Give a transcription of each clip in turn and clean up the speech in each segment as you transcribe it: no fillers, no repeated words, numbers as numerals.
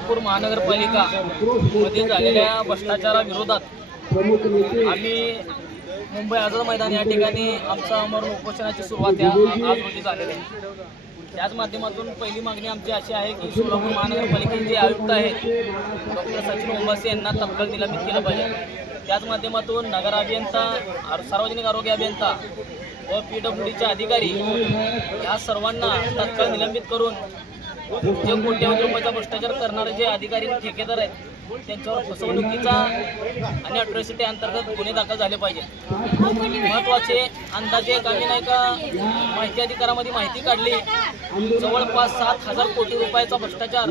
सोलापूर महानगरपालिका मध्ये झालेल्या भ्रष्टाचाराविरोधात आम्ही मुंबई आझाद मैदान या ठिकाणी आमचा अमरण उपोषणाची सुरुवात आज रोजी झालेली आहे। त्याच माध्यमातून पहिली मागणी आमची अशी आहे की सोलापूर महानगरपालिकेचे जे आयुक्त आहेत डॉक्टर सचिन ओंबासे यांना तत्काळ निलंबित केलं पाहिजे। त्याच माध्यमातून नगर अभियंता, सार्वजनिक आरोग्य अभियंता व PWDचे अधिकारी या सर्वांना तत्काळ निलंबित करून जे कोट्यवधी रुपयाचा भ्रष्टाचार करणारे जे अधिकारी व ठेकेदार आहेत त्यांच्यावर फसवणुकीचा आणि अट्रॉसिटी अंतर्गत गुन्हे दाखल झाले पाहिजेत। महत्त्वाचे अंदाजे आम्ही नाही का माहिती अधिकारामध्ये माहिती काढली, जवळपास 7,000 कोटी रुपयाचा भ्रष्टाचार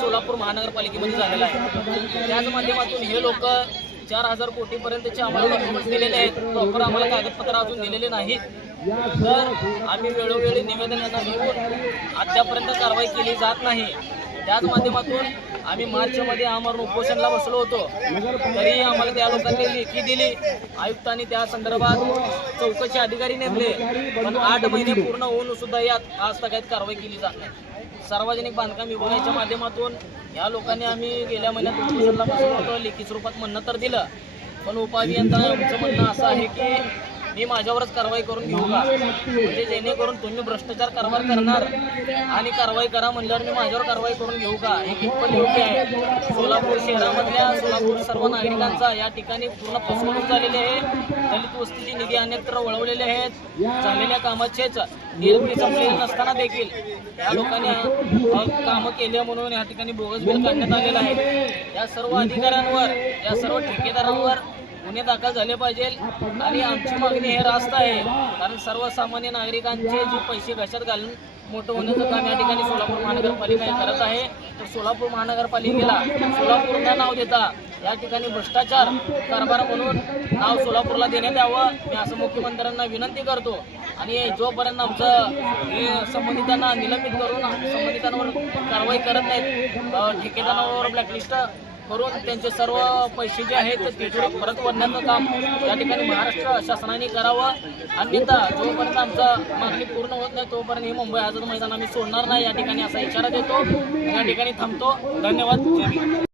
सोलापूर महानगरपालिकेमध्ये झालेला आहे। त्याच माध्यमातून हे लोक 4,000 कोटीपर्यंतचे आम्हाला डॉक्युमेंट्स दिलेले आहेत, प्रॉपर आम्हाला कागदपत्र अजून दिलेले नाहीत। तर आम्ही वेळोवेळी निवेदन यांना देऊन अद्यापर्यंत कारवाई केली जात नाही। त्याच माध्यमातून आम्ही मार्चमध्ये आमरण उपोषणाला बसलो होतो, तरी आम्हाला त्या लोकांनी लेखी दिली, आयुक्तांनी त्या संदर्भात चौकशी अधिकारी नेमले, पण 8 महिने पूर्ण होऊन सुद्धा यात आज तक कारवाई केली जात नाही। सार्वजनिक बांधकाम विभागाच्या माध्यमातून या लोकांनी आम्ही गेल्या महिन्यात उपोषणाला बसलो होतो, लेखी स्वरूपात म्हणणं तर दिलं, पण उपअभियंता आमचं म्हणणं असं आहे की मी माझ्यावरच कारवाई करून घेऊ का, म्हणजे जेणेकरून तुम्ही भ्रष्टाचार कारभार करणार आणि कारवाई करा म्हणल्यावर मी माझ्यावर कारवाई करून घेऊ का, हे कितपत योग्य आहे। सोलापूर शहरामधल्या सोलापूर सर्व नागरिकांचा या ठिकाणी पूर्ण फसवणूक झालेली आहे। दलित वस्तीचे निधी अन्यत्र वळवलेले आहेत, झालेल्या कामाचेच DLP संपलेले नसताना देखील या लोकांनी कामं केले म्हणून या ठिकाणी बोगस बिल काढण्यात आलेलं आहे। या सर्व अधिकाऱ्यांवर, या सर्व ठेकेदारांवर गुन्हे दाखल झाले पाहिजे आणि आमची मागणी हे रास्त आहे, कारण सर्वसामान्य नागरिकांचे जे पैसे घशात घालून मोठं होण्याचं काम या ठिकाणी सोलापूर महानगरपालिका करत आहे। तर सोलापूर महानगरपालिकेला सोलापूरला नाव देता या ठिकाणी भ्रष्टाचार कारभार म्हणून नाव सोलापूरला देण्यात यावं, मी असं मुख्यमंत्र्यांना विनंती करतो। आणि जोपर्यंत आमचं संबंधितांना निलंबित करून संबंधितांवर कारवाई करत नाहीत, ठेकेदारांवर ब्लॅकलिस्ट करून त्यांचे सर्व पैसे जे आहेत ते परत वळण्याचं काम या ठिकाणी महाराष्ट्र शासनाने करावं, अन्यथा जोपर्यंत आमचं मागणी पूर्ण होत नाही तोपर्यंत ही मुंबई आझाद मैदान आम्ही सोडणार नाही, या ठिकाणी असा इशारा देतो। या ठिकाणी थांबतो। धन्यवाद।